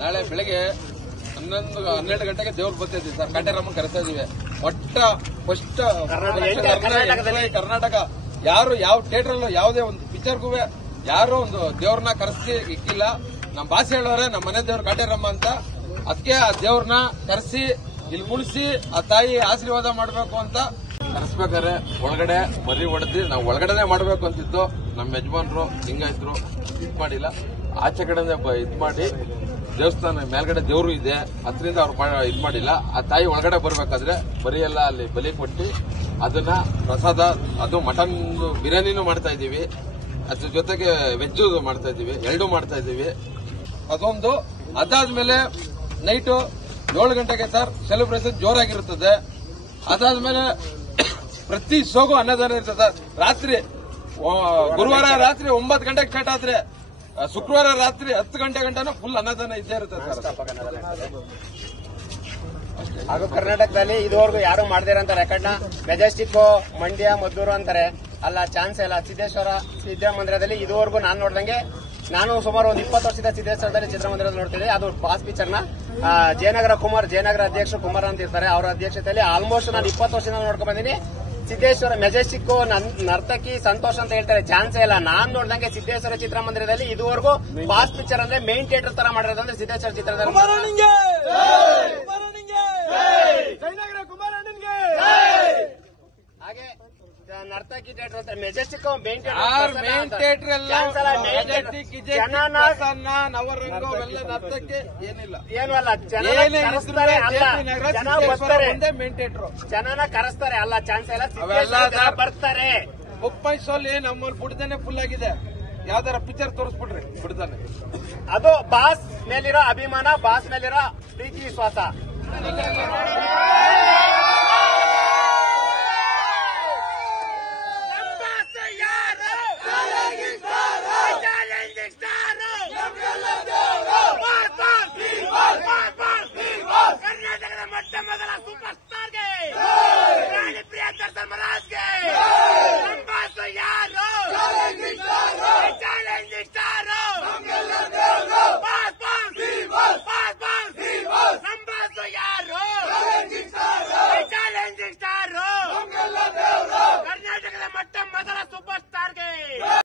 ನಾಳೆ ಬೆಳಗ್ಗೆ 12 ಗಂಟೆಗೆ ದೇವ್ರು ಬರ್ತಿದ್ವಿ ಸರ್. ಕಾಟೇರಮ್ಮ ಕರೆಸ್ತಾ ಇದೀವಿ. ಫಸ್ಟ್ ಕರ್ನಾಟಕ ಯಾರು ಯಾವ ಥಿಯೇಟರ್ ಅಲ್ಲೂ ಯಾವುದೇ ಒಂದು ಪಿಕ್ಚರ್ಗೂ ಯಾರು ಒಂದು ದೇವ್ರನ್ನ ಕರೆಸಿ ಇಕ್ಕಿಲ್ಲ. ನಮ್ಮ ಭಾಷೆ ಹೇಳೋರೆ ನಮ್ಮ ಮನೆ ದೇವ್ರು ಕಾಟೇರಮ್ಮ ಅಂತ. ಅದಕ್ಕೆ ಆ ದೇವ್ರನ್ನ ಕರೆಸಿ ಇಲ್ಲಿ ಕುಣಿಸಿ ಆ ತಾಯಿ ಆಶೀರ್ವಾದ ಮಾಡಬೇಕು ಅಂತ ಕರೆಸ್ಬೇಕಾದ್ರೆ ಒಳಗಡೆ ಮರಿ ಹೊಡೆದಿ ನಾವು ಒಳಗಡೆನೆ ಮಾಡಬೇಕು ಅಂತಿತ್ತು. ನಮ್ಮ ಯಜಮಾನ್ರು ಲಿಂಗಾಯತರು ಇದ್ ಮಾಡಿಲ್ಲ, ಆಚೆ ಕಡೆನೆ ಇದ್ ಮಾಡಿ ದೇವಸ್ಥಾನ ಮೇಲ್ಗಡೆ ದೇವರು ಇದೆ ಅದರಿಂದ ಅವ್ರು ಇದ್ ಮಾಡಿಲ್ಲ. ಆ ತಾಯಿ ಒಳಗಡೆ ಬರ್ಬೇಕಾದ್ರೆ ಬರೀ ಎಲ್ಲ ಅಲ್ಲಿ ಬಲಿ ಕೊಟ್ಟು ಅದನ್ನ ಪ್ರಸಾದ, ಅದು ಮಟನ್ ಬಿರಿಯಾನಿನೂ ಮಾಡ್ತಾ ಇದೀವಿ, ಅದ್ರ ಜೊತೆಗೆ ವೆಜ್ ಮಾಡ್ತಾ ಇದೀವಿ, ಎರಡೂ ಮಾಡ್ತಾ ಇದೀವಿ. ಅದೊಂದು ಅದಾದ್ಮೇಲೆ ನೈಟ್ 7 ಗಂಟೆಗೆ ಸರ್ ಸೆಲೆಬ್ರೇಷನ್ ಜೋರಾಗಿರುತ್ತದೆ. ಅದಾದ್ಮೇಲೆ ಪ್ರತಿ ಶೋಗೂ ಅನ್ನದಾನ ಇರ್ತದೆ ಸರ್. ರಾತ್ರಿ ಗುರುವಾರ ರಾತ್ರಿ 9 ಗಂಟೆಗೆ ಸ್ಟಾರ್ಟ್ ಆದ್ರೆ ಶುಕ್ರವಾರ ರಾತ್ರಿ 10 ಗಂಟೆ ಗಂಟನೂ ಫುಲ್ ಅನ್ನದಾನ ಇದ್ದೇ ಇರುತ್ತೆ ಸರ್. ಹಾಗೂ ಕರ್ನಾಟಕದಲ್ಲಿ ಇದುವರೆಗೂ ಯಾರು ಮಾಡದಿರಂತ ರೆಕಾರ್ಡ್ನ ಮೆಜೆಸ್ಟಿಕ್, ಮಂಡ್ಯ, ಮದ್ದೂರು ಅಂತಾರೆ. ಅಲ್ಲ, ಚಾನ್ಸ್ ಇಲ್ಲ. ಸಿದ್ದೇಶ್ವರ ಸಿದ್ದಮಂದಿರದಲ್ಲಿ ಇದುವರೆಗೂ ನಾನು ನೋಡ್ದಂಗೆ, ನಾನು ಸುಮಾರು ಒಂದು 20 ವರ್ಷದ ಸಿದ್ದೇಶ್ವರದಲ್ಲಿ ಚಿತ್ರಮಂದಿರದಲ್ಲಿ ನೋಡ್ತಿದ್ದೆ. ಅದು ಪಾಸ್ ಪಿಕ್ಚರ್ನ ಜಯನಗರ ಅಧ್ಯಕ್ಷರು ಕುಮಾರ್ ಅಂತ ಇರ್ತಾರೆ, ಅವರ ಅಧ್ಯಕ್ಷತೆಯಲ್ಲಿ ಆಲ್ಮೋಸ್ಟ್ ನಾನು 20 ವರ್ಷದಿಂದ ನೋಡ್ಕೊಂಡ್ ಬಂದಿನಿ. ಸಿದ್ದೇಶ್ವರ ಮೆಜೆಸ್ಟಿಕ್ ನರ್ತಕಿ ಸಂತೋಷ್ ಅಂತ ಹೇಳ್ತಾರೆ, ಚಾನ್ಸೇ ಇಲ್ಲ. ನಾನ್ ನೋಡ್ದಂಗೆ ಸಿದ್ದೇಶ್ವರ ಚಿತ್ರಮಂದಿರದಲ್ಲಿ ಇದುವರೆಗೂ ಪಾಸ್ ಪಿಕ್ಚರ್ ಅಂದ್ರೆ ಮೇನ್ ಥಿಯೇಟರ್ ತರ ಮಾಡಿರೋದಂದ್ರೆ ಸಿದ್ದೇಶ್ವರ ಚಿತ್ರದಲ್ಲಿ. ಹಾಗೆ ನರ್ತಕಿ ಥಿಯೇಟರ್ ಅಂತ ಮೆಜೆಸ್ಟಿಕ್ ಮೇನ್ ಥಿಯೇಟರ್ ನರ್ತಕ್ಕೆ ಏನಿಲ್ಲ, ಏನು ಅಲ್ಲ. ಜನನ ಕರೆಸ್ತಾರೆ, ಅಲ್ಲ ಚಾನ್ಸ್ ಇಲ್ಲ. ಬರ್ತಾರೆ. ಬುಕ್ಮೈಸಲ್ಲಿ ನಮ್ಮಲ್ಲಿ ಬಿಡ್ದೇನೆ ಫುಲ್ ಆಗಿದೆ. ಯಾವ್ದಾರ ಪಿಕ್ಚರ್ ತೋರಿಸ್ಬಿಡ್ರಿ ಬಿಡ್ತಾನೆ. ಅದು ಬಾಸ್ ಮೇಲಿರೋ ಅಭಿಮಾನ, ಬಾಸ್ ಮೇಲಿರೋ ಪ್ರೀತಿ ವಿಶ್ವಾಸ.